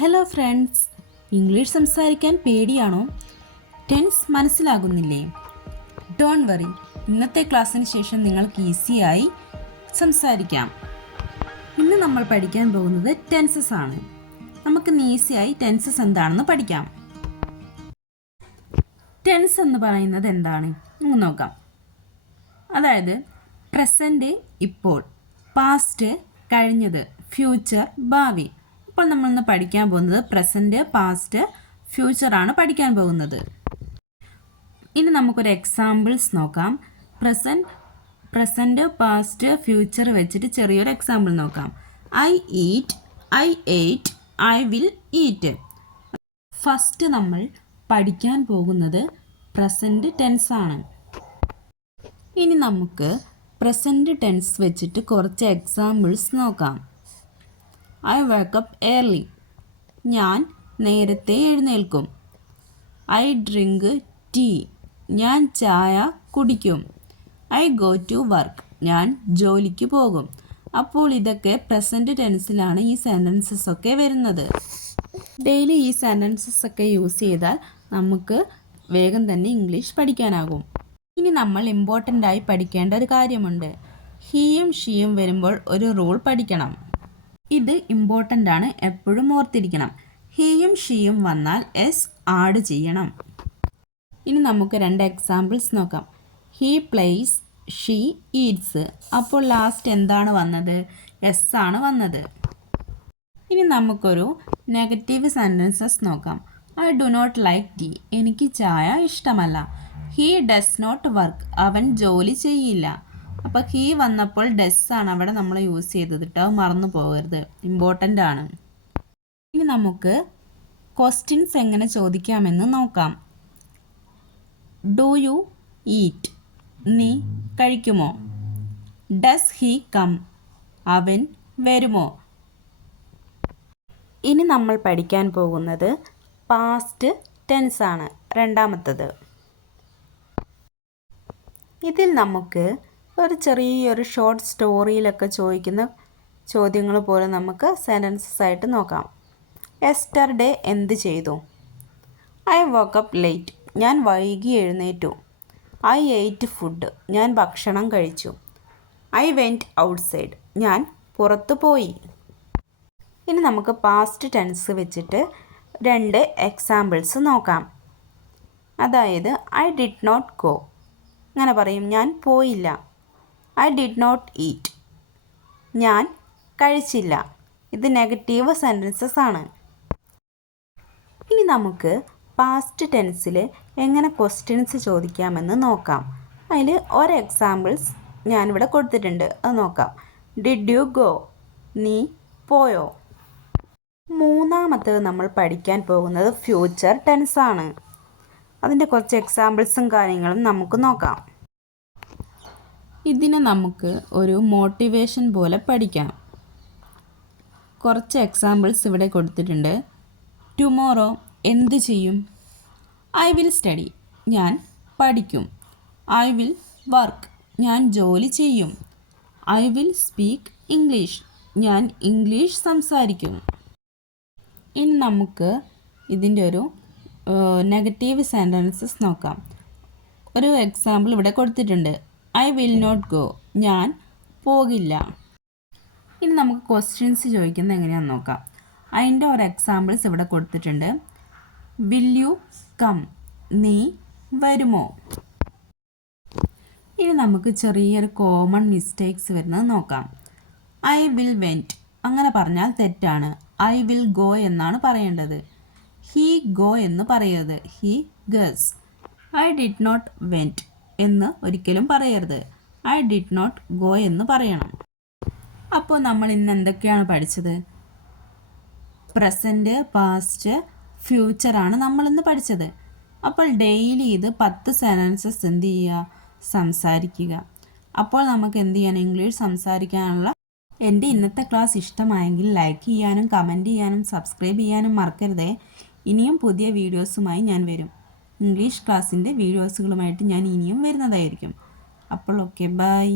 Hello friends, English സംസാരിക്കാൻ പേടിയാണോ? Tense മനസ്സിലാകുന്നില്ലേ? Don't worry, ഇന്നത്തെ ക്ലാസ്സിന് ശേഷം നിങ്ങൾക്ക് ഈസിയായി സംസാരിക്കാം. ഇന്ന് നമ്മൾ പഠിക്കാൻ പോകുന്നത് ടെൻസസ് ആണ്. നമുക്ക് ഈസിയായി ടെൻസസ് എന്താണെന്ന് പഠിക്കാം. ടെൻസ് എന്ന് പറയുന്നത് എന്താണ് നമുക്ക് നോക്കാം. അതായത് പ്രസൻറ്റ് ഇപ്പോൾ, പാസ്റ്റ് കഴിഞ്ഞത്, ഫ്യൂച്ചർ ഭാവി. ഇപ്പോൾ നമ്മളിന്ന് പഠിക്കാൻ പോകുന്നത് പ്രസൻറ്റ്, പാസ്റ്റ്, ഫ്യൂച്ചറാണ് പഠിക്കാൻ പോകുന്നത്. ഇനി നമുക്കൊരു എക്സാമ്പിൾസ് നോക്കാം. പ്രസൻറ്റ്, പാസ്റ്റ്, ഫ്യൂച്ചർ വെച്ചിട്ട് ചെറിയൊരു എക്സാമ്പിൾ നോക്കാം. I eat, I ate, I will eat. First നമ്മൾ പഠിക്കാൻ പോകുന്നത് പ്രസൻറ്റ് ടെൻസ് ആണ്. ഇനി നമുക്ക് പ്രസൻറ്റ് ടെൻസ് വെച്ചിട്ട് കുറച്ച് എക്സാമ്പിൾസ് നോക്കാം. ഐ വേക്ക് അപ്പ് ഏർലി, ഞാൻ നേരത്തെ എഴുന്നേൽക്കും. ഐ ഡ്രിങ്ക് ടീ, ഞാൻ ചായ കുടിക്കും. ഐ ഗോ ടു വർക്ക്, ഞാൻ ജോലിക്ക് പോകും. അപ്പോൾ ഇതൊക്കെ പ്രസൻറ്റ് ടെൻസിലാണ് ഈ സെൻറ്റൻസസ് ഒക്കെ വരുന്നത്. ഡെയിലി ഈ സെൻറ്റൻസസ് ഒക്കെ യൂസ് ചെയ്താൽ നമുക്ക് വേഗം തന്നെ ഇംഗ്ലീഷ് പഠിക്കാനാകും. ഇനി നമ്മൾ ഇമ്പോർട്ടൻ്റായി പഠിക്കേണ്ട ഒരു കാര്യമുണ്ട്. ഹീയും ഷീയും വരുമ്പോൾ ഒരു റൂൾ പഠിക്കണം. ഇത് ഇമ്പോർട്ടൻ്റ് ആണ്, എപ്പോഴും ഓർത്തിരിക്കണം. ഹീയും ഷീയും വന്നാൽ എസ് ആഡ് ചെയ്യണം. ഇനി നമുക്ക് രണ്ട് എക്സാമ്പിൾസ് നോക്കാം. He plays, she eats. അപ്പോൾ ലാസ്റ്റ് എന്താണ് വന്നത്? എസ് ആണ് വന്നത്. ഇനി നമുക്കൊരു നെഗറ്റീവ് സെൻറ്റൻസസ് നോക്കാം. I do not like tea, എനിക്ക് ചായ ഇഷ്ടമല്ല. ഹീ ഡസ് നോട്ട് വർക്ക്, അവൻ ജോലി ചെയ്യില്ല. അപ്പോൾ ഹീ വന്നപ്പോൾ ഡസ് ആണ് അവിടെ നമ്മൾ യൂസ് ചെയ്തത് കേട്ടോ, മറന്നു പോകരുത്, ഇമ്പോർട്ടൻ്റ് ആണ്. ഇനി നമുക്ക് ക്വസ്റ്റ്യൻസ് എങ്ങനെ ചോദിക്കാമെന്ന് നോക്കാം. ഡു യു ഈറ്റ്, നീ കഴിക്കുമോ? ഡസ് ഹീ കം, അവൻ വരുമോ? ഇനി നമ്മൾ പഠിക്കാൻ പോകുന്നത് പാസ്റ്റ് ടെൻസ് ആണ്, രണ്ടാമത്തത്. ഇതിൽ നമുക്ക് ഒരു ചെറിയൊരു ഷോർട്ട് സ്റ്റോറിയിലൊക്കെ ചോദിക്കുന്ന ചോദ്യങ്ങൾ പോലെ നമുക്ക് സെൻറ്റൻസസ് ആയിട്ട് നോക്കാം. യെസ്റ്റർഡേ എന്ത് ചെയ്തു? ഐ വോക്ക് അപ്പ് ലേറ്റ്, ഞാൻ വൈകി എഴുന്നേറ്റു. ഐ എയ്റ്റ് ഫുഡ്, ഞാൻ ഭക്ഷണം കഴിച്ചു. ഐ വെൻറ്റ് ഔട്ട്സൈഡ്, ഞാൻ പുറത്തു പോയി. ഇനി നമുക്ക് പാസ്റ്റ് ടെൻസ് വെച്ചിട്ട് രണ്ട് എക്സാമ്പിൾസ് നോക്കാം. അതായത് ഐ ഡിഡ് നോട്ട് ഗോ, അങ്ങനെ പറയും, ഞാൻ പോയില്ല. ഐ ഡിഡ് നോട്ട് ഈറ്റ്, ഞാൻ കഴിച്ചില്ല. ഇത് നെഗറ്റീവ് സെൻറ്റൻസസ് ആണ്. ഇനി നമുക്ക് പാസ്റ്റ് ടെൻസിൽ എങ്ങനെ ക്വസ്റ്റ്യൻസ് ചോദിക്കാമെന്ന് നോക്കാം. അതിൽ ഒരു എക്സാമ്പിൾസ് ഞാനിവിടെ കൊടുത്തിട്ടുണ്ട്, അത് നോക്കാം. ഡിഡ് യു ഗോ, നീ പോയോ? മൂന്നാമത്തേത് നമ്മൾ പഠിക്കാൻ പോകുന്നത് ഫ്യൂച്ചർ ടെൻസ് ആണ്. അതിൻ്റെ കുറച്ച് എക്സാമ്പിൾസും കാര്യങ്ങളും നമുക്ക് നോക്കാം. ഇതിനെ നമുക്ക് ഒരു മോട്ടിവേഷൻ പോലെ പഠിക്കാം. കുറച്ച് എക്സാമ്പിൾസ് ഇവിടെ കൊടുത്തിട്ടുണ്ട്. ടുമോറോ എന്ത് ചെയ്യും? ഐ വിൽ സ്റ്റഡി, ഞാൻ പഠിക്കും. ഐ വിൽ വർക്ക്, ഞാൻ ജോലി ചെയ്യും. ഐ വിൽ സ്പീക്ക് ഇംഗ്ലീഷ്, ഞാൻ ഇംഗ്ലീഷ് സംസാരിക്കും. ഇനി നമുക്ക് ഇതിൻ്റെ ഒരു നെഗറ്റീവ് സെൻറ്റൻസസ് നോക്കാം. ഒരു എക്സാമ്പിൾ ഇവിടെ കൊടുത്തിട്ടുണ്ട്. ഐ വിൽ നോട്ട് ഗോ, ഞാൻ പോകില്ല. ഇനി നമുക്ക് ക്വസ്റ്റ്യൻസ് ചോദിക്കുന്നത് എങ്ങനെയാണെന്ന് നോക്കാം. അതിൻ്റെ ഒരു എക്സാമ്പിൾസ് ഇവിടെ കൊടുത്തിട്ടുണ്ട്. വിൽ യു കം, നീ വരുമോ? ഇനി നമുക്ക് ചെറിയൊരു കോമൺ മിസ്റ്റേക്സ് വരുന്നത് നോക്കാം. ഐ വിൽ വെൻറ്റ്, അങ്ങനെ പറഞ്ഞാൽ തെറ്റാണ്. ഐ വിൽ ഗോ എന്നാണ് പറയേണ്ടത്. ഹീ ഗോ എന്ന് പറയരുത്, he goes. I did not went എന്ന് ഒരിക്കലും പറയരുത്. ഐ ഡിഡ് നോട്ട് ഗോ എന്ന് പറയണം. അപ്പോൾ നമ്മൾ ഇന്ന് എന്തൊക്കെയാണ് പഠിച്ചത്? പ്രസൻറ്റ്, പാസ്റ്റ്, ഫ്യൂച്ചറാണ് നമ്മളിന്ന് പഠിച്ചത്. അപ്പോൾ ഡെയിലി ഇത് 10 സെൻറ്റൻസസ് എന്ത് ചെയ്യുക? സംസാരിക്കുക. അപ്പോൾ നമുക്ക് എന്ത് ചെയ്യാൻ? ഇംഗ്ലീഷ് സംസാരിക്കാനുള്ള. എൻ്റെ ഇന്നത്തെ ക്ലാസ് ഇഷ്ടമായെങ്കിൽ ലൈക്ക് ചെയ്യാനും കമൻറ്റ് ചെയ്യാനും സബ്സ്ക്രൈബ് ചെയ്യാനും മറക്കരുതേ. ഇനിയും പുതിയ വീഡിയോസുമായി ഞാൻ വരും. ഇംഗ്ലീഷ് ക്ലാസ്സിൻ്റെ വീഡിയോസുകളുമായിട്ട് ഞാൻ ഇനിയും വരുന്നതായിരിക്കും. അപ്പോൾ ഓക്കെ, ബൈ.